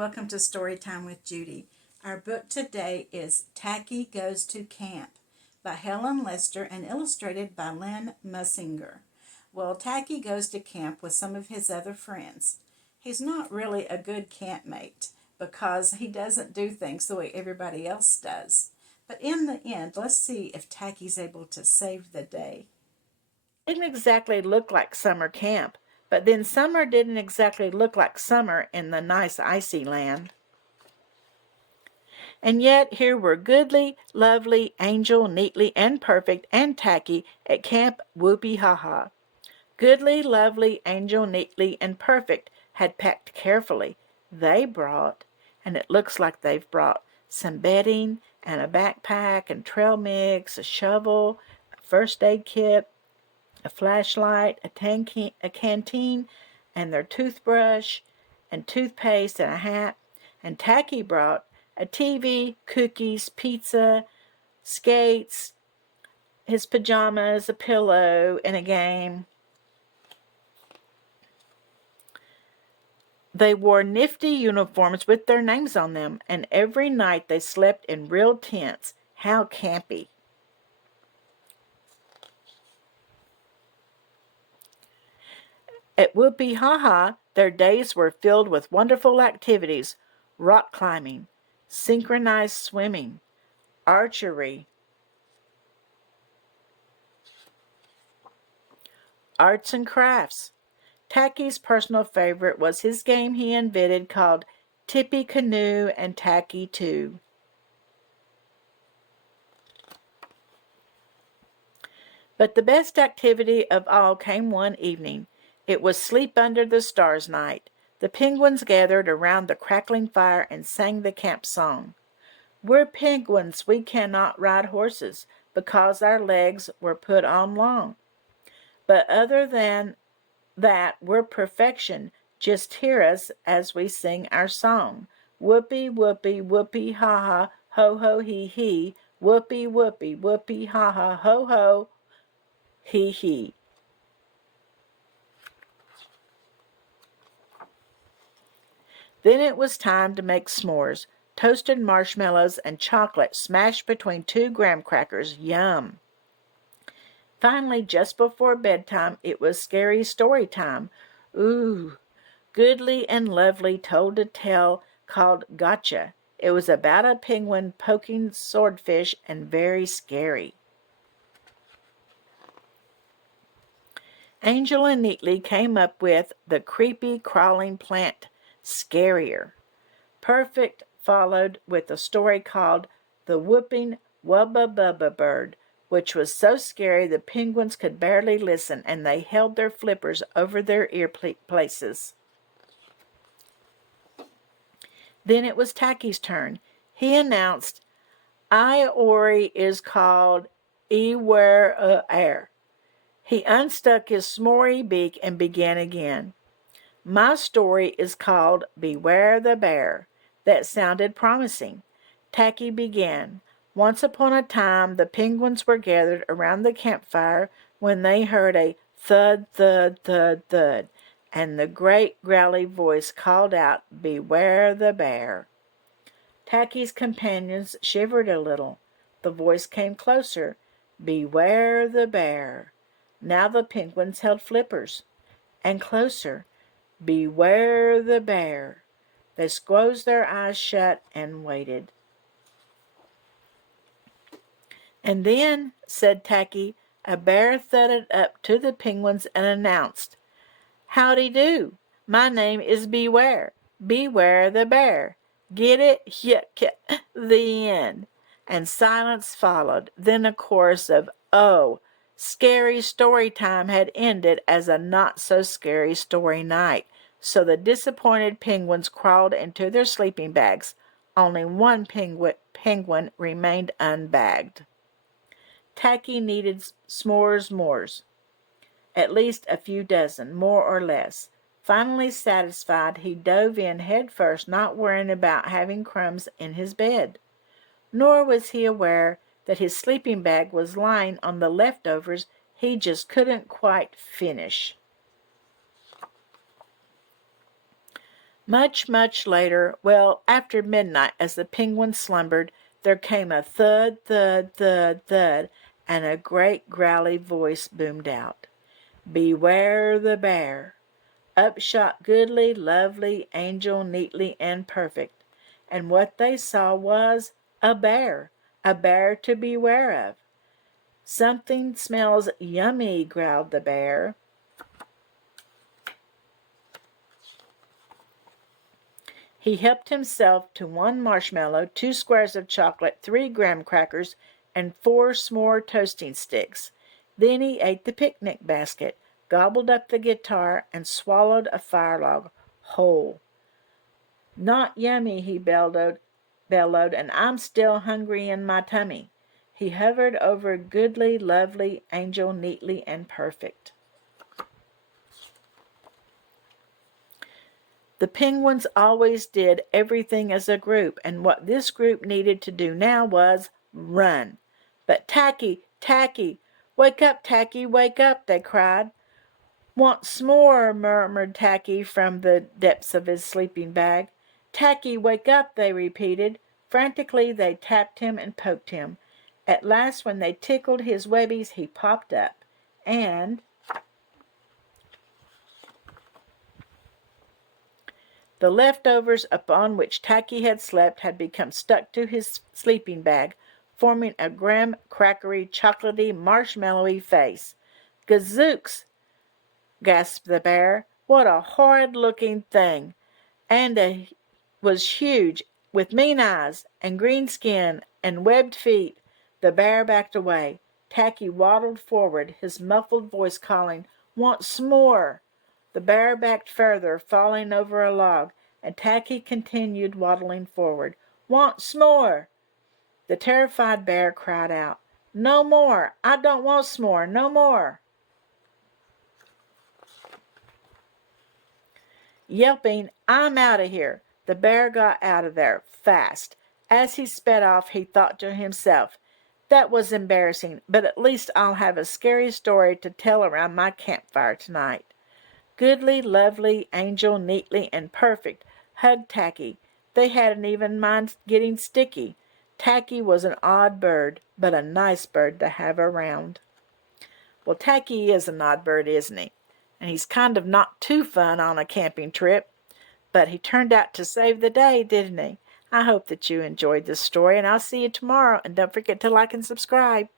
welcome to Storytime with Judy. Our book today is Tacky Goes to Camp by Helen Lester and illustrated by Lynn Musinger. Well, Tacky goes to camp with some of his other friends. He's not really a good campmate because he doesn't do things the way everybody else does. But in the end, let's see if Tacky's able to save the day. Didn't exactly look like summer camp, but then summer didn't exactly look like summer in the nice icy land. And yet here were Goodly, Lovely, Angel, Neatly, and Perfect, and Tacky at Camp Whoopee Ha Ha. Goodly, Lovely, Angel, Neatly, and Perfect had packed carefully. They brought, and it looks like they've brought, some bedding and a backpack and trail mix, a shovel, a first aid kit, a flashlight, a canteen, and their toothbrush and toothpaste and a hat. And Tacky brought a TV, cookies, pizza, skates, his pajamas, a pillow, and a game. They wore nifty uniforms with their names on them, and every night they slept in real tents. How campy. At Whoopee Ha Ha, their days were filled with wonderful activities: rock climbing, synchronized swimming, archery, arts and crafts. Tacky's personal favorite was his game he invented called Tippy Canoe and Tacky Too. But the best activity of all came one evening. It was Sleep Under the Stars night. The penguins gathered around the crackling fire and sang the camp song. We're penguins, we cannot ride horses, because our legs were put on long. But other than that, we're perfection. Just hear us as we sing our song. Whoopee, whoopee, whoopee, ha ha, ho ho, hee hee. Whoopee, whoopee, whoopee, ha ha, ho ho, hee hee. Then it was time to make s'mores. Toasted marshmallows and chocolate smashed between 2 graham crackers. Yum. Finally, just before bedtime, it was scary story time. Ooh. Goodly and Lovely told a tale called Gotcha. It was about a penguin poking swordfish and very scary. Angel and Neatly came up with the creepy crawling plant scarier. Perfect followed with a story called The Whooping Wubba Bubba Bird, which was so scary the penguins could barely listen, and they held their flippers over their ear places. Then it was Tacky's turn. He announced, I Ori is called Eware Air. He unstuck his s'mory beak and began again. My story is called Beware the Bear. That sounded promising. Tacky began. Once upon a time, the penguins were gathered around the campfire when they heard a thud, thud, thud, thud, and the great growly voice called out, Beware the bear. Tacky's companions shivered a little. The voice came closer. Beware the bear. Now the penguins held flippers. And closer. Beware the bear. They squeezed their eyes shut and waited. And then, said Tacky, a bear thudded up to the penguins and announced, Howdy do. My name is Beware. Beware the bear. Get it? Yuck. The end. And silence followed. Then a chorus of, oh, scary story time had ended as a not-so-scary story night. So the disappointed penguins crawled into their sleeping bags. Only one penguin remained unbagged. Tacky needed s'mores mores. At least a few dozen, more or less. Finally satisfied, he dove in head first, not worrying about having crumbs in his bed. Nor was he aware that his sleeping bag was lying on the leftovers he just couldn't quite finish. Much, much later, well, after midnight, as the penguins slumbered, there came a thud, thud, thud, thud, and a great growly voice boomed out. Beware the bear. Up shot goodly, lovely, angel, neatly and perfect. And what they saw was a bear to beware of. Something smells yummy, growled the bear. He helped himself to 1 marshmallow, 2 squares of chocolate, 3 graham crackers, and 4 s'more toasting sticks. Then he ate the picnic basket, gobbled up the guitar, and swallowed a fire log whole. Not yummy, he bellowed, and I'm still hungry in my tummy. He hovered over goodly, lovely, angel, neatly and perfect. The penguins always did everything as a group, and what this group needed to do now was run. But Tacky, Tacky, wake up, Tacky, wake up, they cried. Want s'more, murmured Tacky from the depths of his sleeping bag. Tacky, wake up, they repeated. Frantically they tapped him and poked him. At last, when they tickled his webbies, he popped up, and the leftovers upon which Tacky had slept had become stuck to his sleeping bag, forming a graham crackery, chocolatey, marshmallowy face. Gazooks! Gasped the bear. What a horrid-looking thing! And was huge, with mean eyes, and green skin, and webbed feet. The bear backed away. Tacky waddled forward, his muffled voice calling, Want s'more! The bear backed further, falling over a log, and Tacky continued waddling forward. Want s'more! The terrified bear cried out, No more! I don't want s'more! No more! Yelping, I'm out of here! The bear got out of there, fast. As he sped off, he thought to himself, That was embarrassing, but at least I'll have a scary story to tell around my campfire tonight. Goodly, lovely, angel, neatly, and perfect hugged Tacky. They hadn't even mind getting sticky. Tacky was an odd bird, but a nice bird to have around. Well, Tacky is an odd bird, isn't he? And he's kind of not too fun on a camping trip, but he turned out to save the day, didn't he? I hope that you enjoyed this story, and I'll see you tomorrow, and don't forget to like and subscribe.